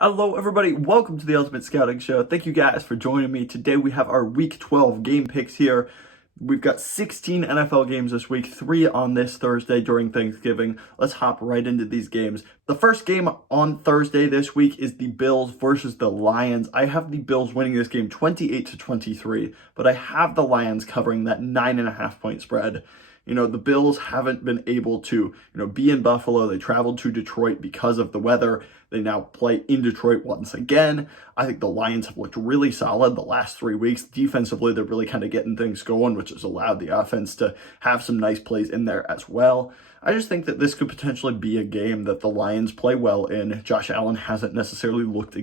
Hello everybody, welcome to the Ultimate Scouting Show. Thank you guys for joining me. Today we have our Week 12 game picks here. We've got 16 NFL games this week, 3 on this Thursday during Thanksgiving. Let's hop right into these games. The first game on Thursday this week is the Bills versus the Lions. I have the Bills winning this game 28-23, but I have the Lions covering that 9.5 point spread. The Bills haven't been able to, be in Buffalo. They traveled to Detroit because of the weather. They now play in Detroit once again. I think the Lions have looked really solid the last 3 weeks. Defensively, they're really kind of getting things going, which has allowed the offense to have some nice plays in there as well. I just think that this could potentially be a game that the Lions play well in. Josh Allen hasn't necessarily looked,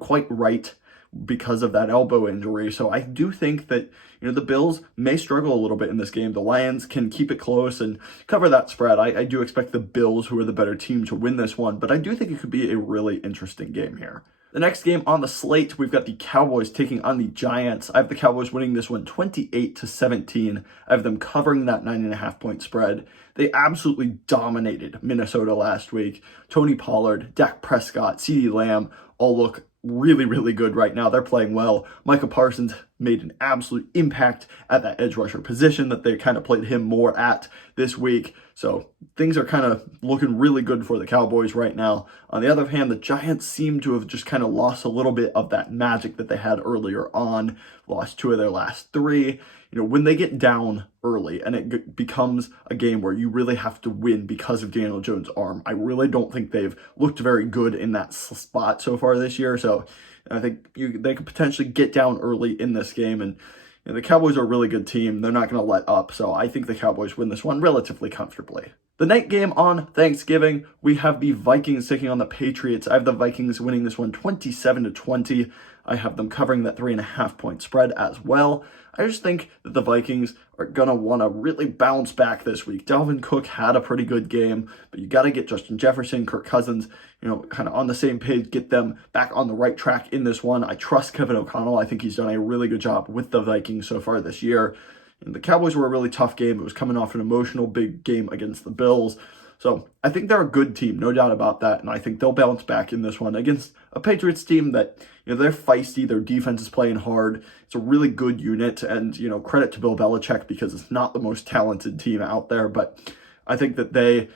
quite right because of that elbow injury. So I do think that, the Bills may struggle a little bit in this game. The Lions can keep it close and cover that spread. I do expect the Bills, who are the better team, to win this one, but I do think it could be a really interesting game here. The next game on the slate, we've got the Cowboys taking on the Giants. I have the Cowboys winning this one 28-17. I have them covering that 9.5 point spread. They absolutely dominated Minnesota last week. Tony Pollard, Dak Prescott, CeeDee Lamb all look really, really good right now. They're playing well. Micah Parsons made an absolute impact at that edge rusher position that they kind of played him more at this week. So things are kind of looking really good for the Cowboys right now. On the other hand, the Giants seem to have just kind of lost a little bit of that magic that they had earlier on. Lost 2 of their last 3. When they get down early and it becomes a game where you really have to win because of Daniel Jones' arm, I really don't think they've looked very good in that spot so far this year. So I think they could potentially get down early in this game. And the Cowboys are a really good team. They're not going to let up. So I think the Cowboys win this one relatively comfortably. The night game on Thanksgiving, we have the Vikings taking on the Patriots. I have the Vikings winning this one 27-20. I have them covering that 3.5 point spread as well. I just think that the Vikings are going to want to really bounce back this week. Dalvin Cook had a pretty good game, but you got to get Justin Jefferson, Kirk Cousins, kind of on the same page, get them back on the right track in this one. I trust Kevin O'Connell. I think he's done a really good job with the Vikings so far this year. And the Cowboys were a really tough game. It was coming off an emotional big game against the Bills. So I think they're a good team, no doubt about that. And I think they'll bounce back in this one against a Patriots team that, they're feisty. Their defense is playing hard. It's a really good unit. And, credit to Bill Belichick because it's not the most talented team out there. But I think that they,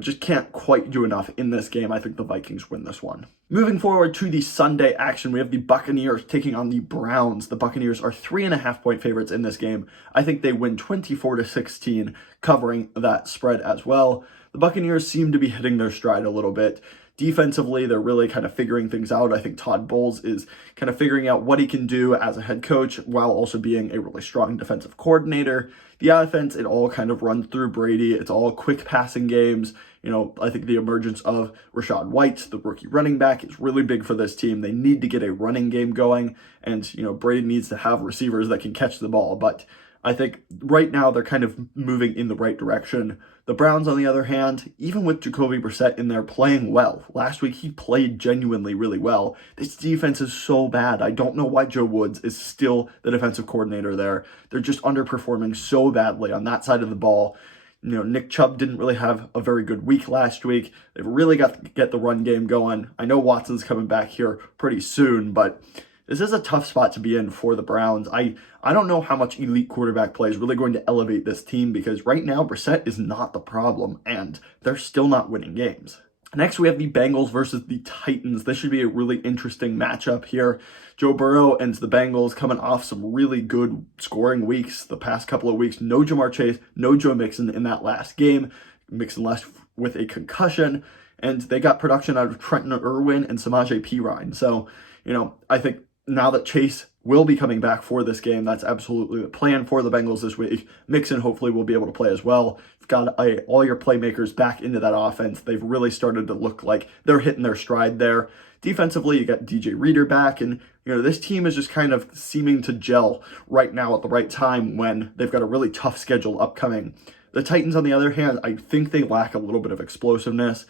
just can't quite do enough in this game. I think the Vikings win this one. Moving forward to the Sunday action, we have the Buccaneers taking on the Browns. The Buccaneers are 3.5 point favorites in this game. I think they win 24-16, covering that spread as well. The Buccaneers seem to be hitting their stride a little bit. Defensively, they're really kind of figuring things out. I think Todd Bowles is kind of figuring out what he can do as a head coach while also being a really strong defensive coordinator. The offense, it all kind of runs through Brady. It's all quick passing games. I think the emergence of Rachaad White, the rookie running back, is really big for this team. They need to get a running game going, and, Brady needs to have receivers that can catch the ball. But I think right now they're kind of moving in the right direction. The Browns, on the other hand, even with Jacoby Brissett in there playing well. Last week, he played genuinely really well. This defense is so bad. I don't know why Joe Woods is still the defensive coordinator there. They're just underperforming so badly on that side of the ball. Nick Chubb didn't really have a very good week last week. They've really got to get the run game going. I know Watson's coming back here pretty soon, but this is a tough spot to be in for the Browns. I don't know how much elite quarterback play is really going to elevate this team because right now Brissett is not the problem and they're still not winning games. Next, we have the Bengals versus the Titans. This should be a really interesting matchup here. Joe Burrow and the Bengals coming off some really good scoring weeks the past couple of weeks. No Jamar Chase, no Joe Mixon in that last game. Mixon left with a concussion, and they got production out of Trenton Irwin and Samaje Perine. So, I think now that Chase will be coming back for this game, that's absolutely the plan for the Bengals this week. Mixon hopefully will be able to play as well. You've got all your playmakers back into that offense. They've really started to look like they're hitting their stride there. Defensively, you got DJ Reader back, and this team is just kind of seeming to gel right now at the right time when they've got a really tough schedule upcoming. The Titans, on the other hand, I think they lack a little bit of explosiveness.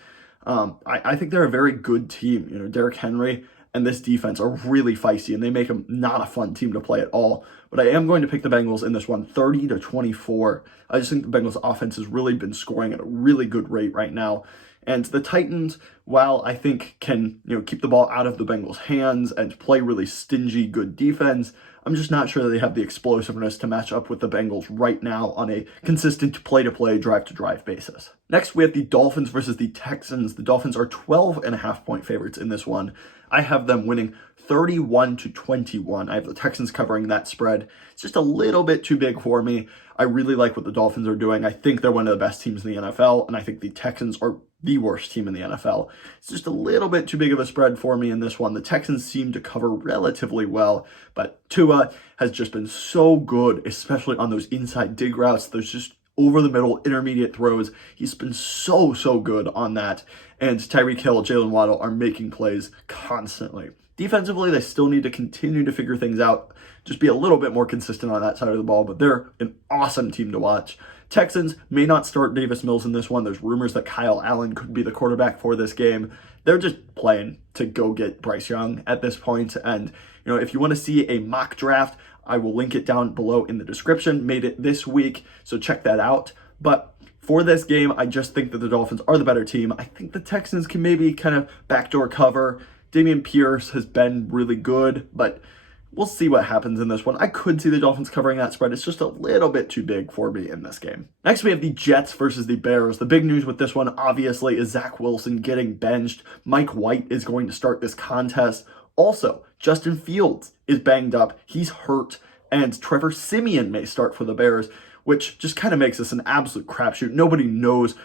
I think they're a very good team. Derrick Henry and this defense are really feisty, and they make them not a fun team to play at all. But I am going to pick the Bengals in this one, 30-24. I just think the Bengals offense has really been scoring at a really good rate right now. And the Titans, while I think can, keep the ball out of the Bengals' hands and play really stingy, good defense, I'm just not sure that they have the explosiveness to match up with the Bengals right now on a consistent play-to-play, drive-to-drive basis. Next, we have the Dolphins versus the Texans. The Dolphins are 12.5-point favorites in this one. I have them winning 31-21. I have the Texans covering that spread. It's just a little bit too big for me. I really like what the Dolphins are doing. I think they're one of the best teams in the NFL, and I think the Texans are the worst team in the NFL. It's just a little bit too big of a spread for me in this one. The Texans seem to cover relatively well, but Tua has just been so good, especially on those inside dig routes. There's just over the middle, intermediate throws. He's been so good on that. And Tyreek Hill, Jalen Waddle are making plays constantly. Defensively, they still need to continue to figure things out, just be a little bit more consistent on that side of the ball, but they're an awesome team to watch. Texans may not start Davis Mills in this one. There's rumors that Kyle Allen could be the quarterback for this game. They're just playing to go get Bryce Young at this point. And, if you want to see a mock draft, I will link it down below in the description. Made it this week, so check that out. But for this game, I just think that the Dolphins are the better team. I think the Texans can maybe kind of backdoor cover. Dameon Pierce has been really good, but we'll see what happens in this one. I could see the Dolphins covering that spread. It's just a little bit too big for me in this game. Next, we have the Jets versus the Bears. The big news with this one, obviously, is Zach Wilson getting benched. Mike White is going to start this contest. Also, Justin Fields is banged up. He's hurt. And Trevor Siemian may start for the Bears, which just kind of makes this an absolute crapshoot. Nobody knows,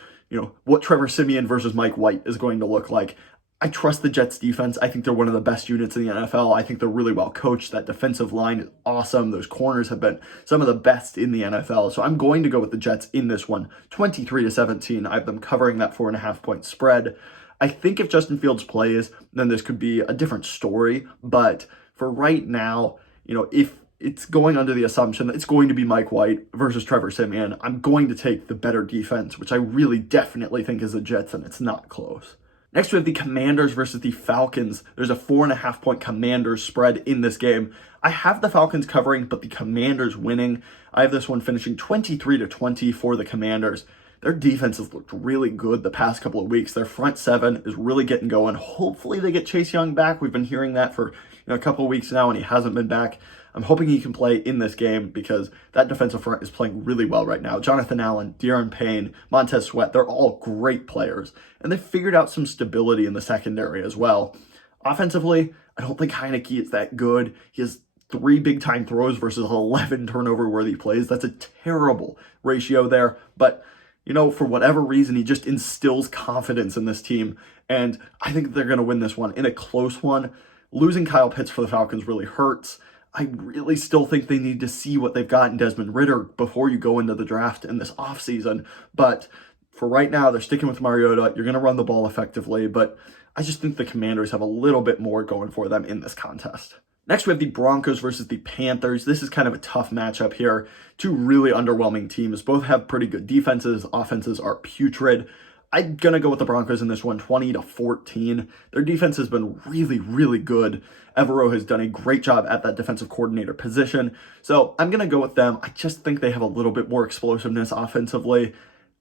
what Trevor Siemian versus Mike White is going to look like. I trust the Jets defense. I think they're one of the best units in the NFL. I think they're really well coached. That defensive line is awesome. Those corners have been some of the best in the NFL. So I'm going to go with the Jets in this one, 23-17. I have them covering that 4.5-point spread. I think if Justin Fields plays, then this could be a different story. But for right now, if it's going under the assumption that it's going to be Mike White versus Trevor Siemian, I'm going to take the better defense, which I really definitely think is the Jets, and it's not close. Next, we have the Commanders versus the Falcons. There's a 4.5-point Commanders spread in this game. I have the Falcons covering, but the Commanders winning. I have this one finishing 23-20 for the Commanders. Their defense has looked really good the past couple of weeks. Their front seven is really getting going. Hopefully they get Chase Young back. We've been hearing that for a couple of weeks now, and he hasn't been back. I'm hoping he can play in this game because that defensive front is playing really well right now. Jonathan Allen, De'Aaron Payne, Montez Sweat, they're all great players. And they've figured out some stability in the secondary as well. Offensively, I don't think Heineke is that good. He has 3 big-time throws versus 11 turnover-worthy plays. That's a terrible ratio there. But, for whatever reason, he just instills confidence in this team. And I think they're going to win this one in a close one. Losing Kyle Pitts for the Falcons really hurts. I really still think they need to see what they've got in Desmond Ridder before you go into the draft in this offseason. But for right now, they're sticking with Mariota. You're going to run the ball effectively, but I just think the Commanders have a little bit more going for them in this contest. Next, we have the Broncos versus the Panthers. This is kind of a tough matchup here. 2 really underwhelming teams. Both have pretty good defenses. Offenses are putrid. I'm going to go with the Broncos in this one, 20-14. Their defense has been really good. Evero has done a great job at that defensive coordinator position. So I'm going to go with them. I just think they have a little bit more explosiveness offensively,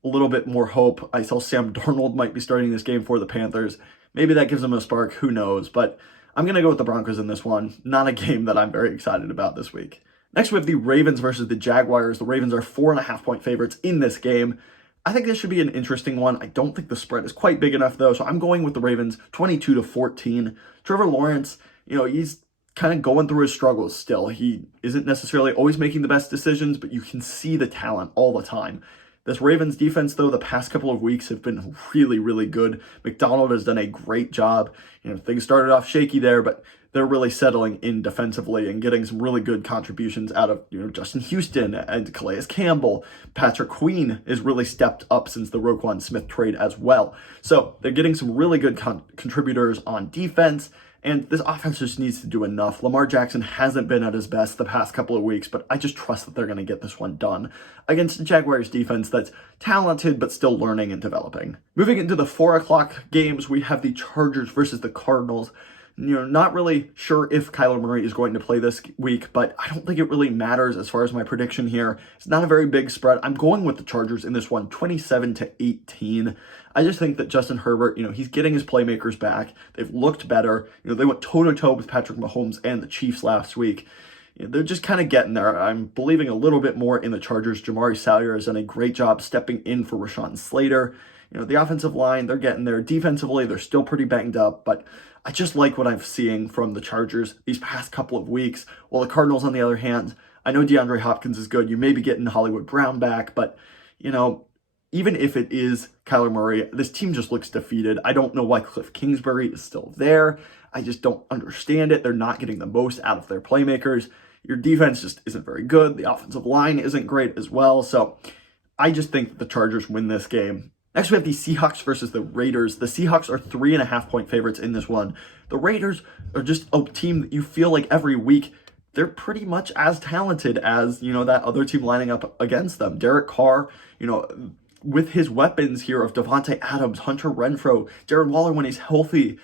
a little bit more hope. I saw Sam Darnold might be starting this game for the Panthers. Maybe that gives them a spark. Who knows? But I'm going to go with the Broncos in this one. Not a game that I'm very excited about this week. Next, we have the Ravens versus the Jaguars. The Ravens are 4.5-point favorites in this game. I think this should be an interesting one. I don't think the spread is quite big enough, though, so I'm going with the Ravens, 22-14. Trevor Lawrence, he's kind of going through his struggles still. He isn't necessarily always making the best decisions, but you can see the talent all the time. This Ravens defense, though, the past couple of weeks have been really good. McDonald has done a great job. Things started off shaky there, but they're really settling in defensively and getting some really good contributions out of Justin Houston and Calais Campbell. Patrick Queen has really stepped up since the Roquan Smith trade as well. So they're getting some really good contributors on defense, and this offense just needs to do enough. Lamar Jackson hasn't been at his best the past couple of weeks, but I just trust that they're going to get this one done against the Jaguars defense that's talented but still learning and developing. Moving into the 4 o'clock games, we have the Chargers versus the Cardinals. Not really sure if Kyler Murray is going to play this week, but I don't think it really matters as far as my prediction here. It's not a very big spread. I'm going with the Chargers in this one, 27-18. I just think that Justin Herbert, he's getting his playmakers back. They've looked better. They went toe-to-toe with Patrick Mahomes and the Chiefs last week. They're just kind of getting there. I'm believing a little bit more in the Chargers. Jamari Salyer has done a great job stepping in for Rashawn Slater. The offensive line, they're getting there. Defensively, they're still pretty banged up, but I just like what I'm seeing from the Chargers these past couple of weeks. While the Cardinals, on the other hand, I know DeAndre Hopkins is good. You may be getting Hollywood Brown back, but, even if it is Kyler Murray, this team just looks defeated. I don't know why Cliff Kingsbury is still there. I just don't understand it. They're not getting the most out of their playmakers. Your defense just isn't very good. The offensive line isn't great as well. So I just think the Chargers win this game. Next, we have the Seahawks versus the Raiders. The Seahawks are 3.5-point favorites in this one. The Raiders are just a team that you feel like every week they're pretty much as talented as, that other team lining up against them. Derek Carr, with his weapons here of Devontae Adams, Hunter Renfrow, Darren Waller when he's healthy,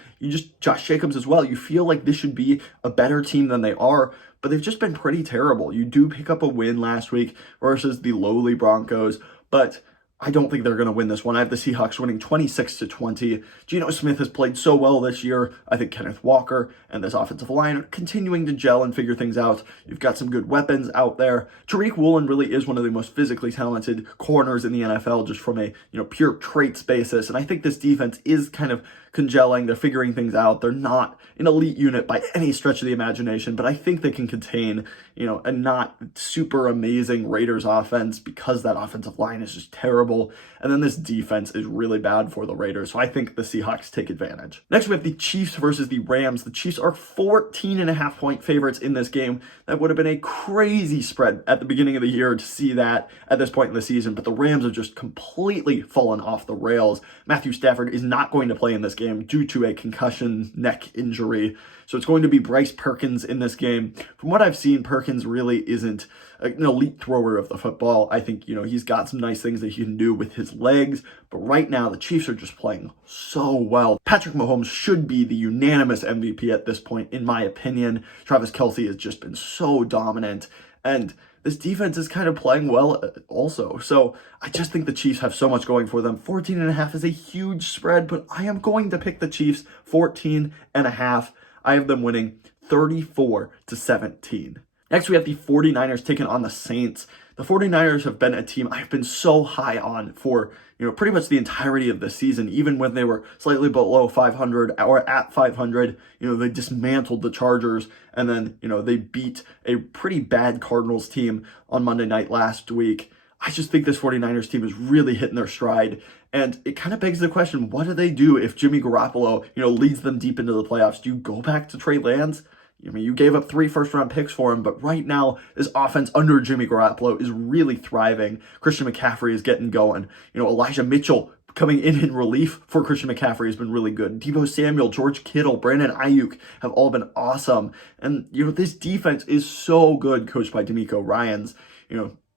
Josh Jacobs as well. You feel like this should be a better team than they are, but they've just been pretty terrible. You do pick up a win last week versus the lowly Broncos, but I don't think they're going to win this one. I have the Seahawks winning 26-20. Geno Smith has played so well this year. I think Kenneth Walker and this offensive line are continuing to gel and figure things out. You've got some good weapons out there. Tariq Woolen really is one of the most physically talented corners in the NFL, just from a pure traits basis. And I think this defense is kind of congealing. They're figuring things out. They're not an elite unit by any stretch of the imagination, but I think they can contain, a not super amazing Raiders offense because that offensive line is just terrible. And then this defense is really bad for the Raiders. So I think the Seahawks take advantage. Next, we have the Chiefs versus the Rams. The Chiefs are 14.5-point favorites in this game. That would have been a crazy spread at the beginning of the year to see that at this point in the season, but the Rams have just completely fallen off the rails. Matthew Stafford is not going to play in this game due to a concussion neck injury. So it's going to be Bryce Perkins in this game. From what I've seen, Perkins really isn't an elite thrower of the football. I think, he's got some nice things that he can do with his legs, but right now the Chiefs are just playing so well. Patrick Mahomes should be the unanimous MVP at this point, in my opinion. Travis Kelce has just been so dominant, and this defense is kind of playing well also. So I just think the Chiefs have so much going for them. 14.5 is a huge spread, but I am going to pick the Chiefs 14.5. I have them winning 34-17. Next, we have the 49ers taking on the Saints. The 49ers have been a team I've been so high on for, pretty much the entirety of the season. Even when they were slightly below 500 or at 500, they dismantled the Chargers, and then, they beat a pretty bad Cardinals team on Monday night last week. I just think this 49ers team is really hitting their stride. And it kind of begs the question, what do they do if Jimmy Garoppolo, leads them deep into the playoffs? Do you go back to Trey Lance? You gave up 3 first-round picks for him, but right now, this offense under Jimmy Garoppolo is really thriving. Christian McCaffrey is getting going. Elijah Mitchell coming in relief for Christian McCaffrey has been really good. Deebo Samuel, George Kittle, Brandon Ayuk have all been awesome. And, this defense is so good, coached by D'Amico Ryans.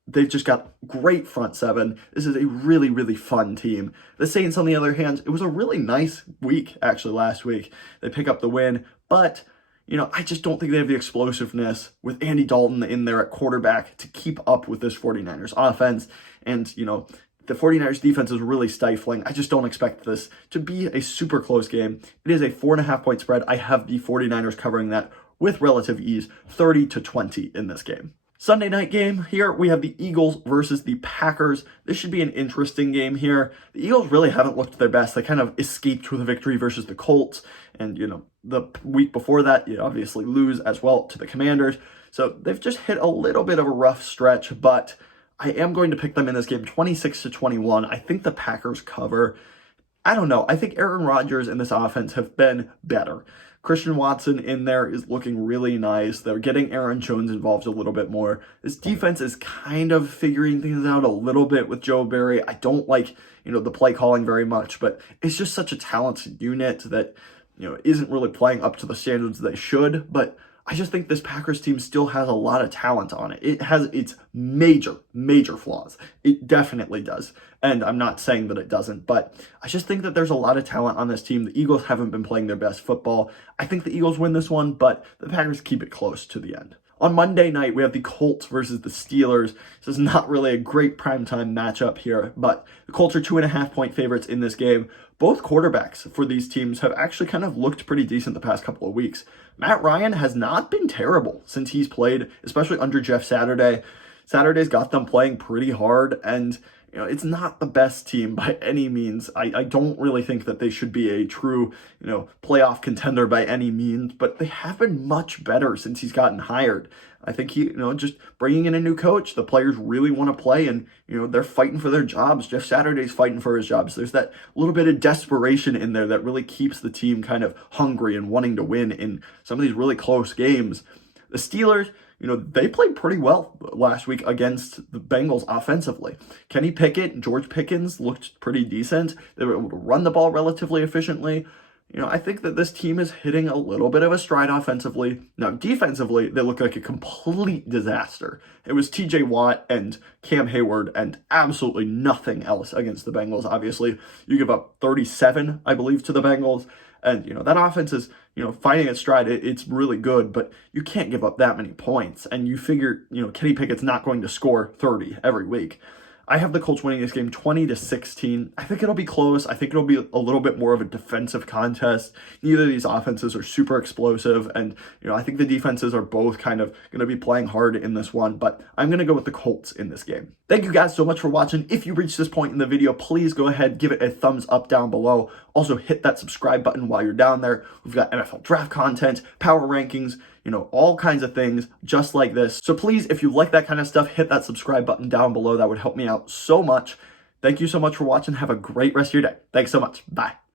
They've just got great front seven. This is a really, really fun team. The Saints, on the other hand, it was a really nice week, actually, last week. They pick up the win, but, I just don't think they have the explosiveness with Andy Dalton in there at quarterback to keep up with this 49ers offense. And, the 49ers defense is really stifling. I just don't expect this to be a super close game. It is a 4.5-point spread. I have the 49ers covering that with relative ease, 30-20 in this game. Sunday night game here, we have the Eagles versus the Packers. This should be an interesting game here. The Eagles really haven't looked their best. They kind of escaped with a victory versus the Colts. And, the week before that, you obviously lose as well to the Commanders. So they've just hit a little bit of a rough stretch, but I am going to pick them in this game 26-21. I think the Packers cover. I don't know. I think Aaron Rodgers and this offense have been better. Christian Watson in there is looking really nice. They're getting Aaron Jones involved a little bit more. This defense is kind of figuring things out a little bit with Joe Barry. I don't like, the play calling very much, but it's just such a talented unit that, isn't really playing up to the standards they should. But I just think this Packers team still has a lot of talent on it. It has its major flaws. It definitely does. And I'm not saying that it doesn't, but I just think that there's a lot of talent on this team. The Eagles haven't been playing their best football. I think the Eagles win this one, but the Packers keep it close to the end. On Monday night, we have the Colts versus the Steelers. This is not really a great primetime matchup here, but the Colts are 2.5-point favorites in this game. Both quarterbacks for these teams have actually kind of looked pretty decent the past couple of weeks. Matt Ryan has not been terrible since he's played, especially under Jeff Saturday. Saturday's got them playing pretty hard, and it's not the best team by any means. I don't really think that they should be a true, playoff contender by any means, but they have been much better since he's gotten hired. I think just bringing in a new coach, the players really want to play, and, they're fighting for their jobs. Jeff Saturday's fighting for his jobs. There's that little bit of desperation in there that really keeps the team kind of hungry and wanting to win in some of these really close games. The Steelers, they played pretty well last week against the Bengals offensively. Kenny Pickett and George Pickens looked pretty decent. They were able to run the ball relatively efficiently. I think that this team is hitting a little bit of a stride offensively. Now, defensively, they look like a complete disaster. It was TJ Watt and Cam Hayward and absolutely nothing else against the Bengals. Obviously, you give up 37, I believe, to the Bengals. And, that offense is, finding its stride. It's really good, but you can't give up that many points. And you figure, Kenny Pickett's not going to score 30 every week. I have the Colts winning this game 20-16. I think it'll be close. I think it'll be a little bit more of a defensive contest. Neither of these offenses are super explosive, and I think the defenses are both kind of going to be playing hard in this one, but I'm going to go with the Colts in this game. Thank you guys so much for watching. If you reached this point in the video, please go ahead, give it a thumbs up down below. Also, hit that subscribe button while you're down there. We've got NFL draft content, power rankings, all kinds of things just like this. So please, if you like that kind of stuff, hit that subscribe button down below. That would help me out so much. Thank you so much for watching. Have a great rest of your day. Thanks so much. Bye.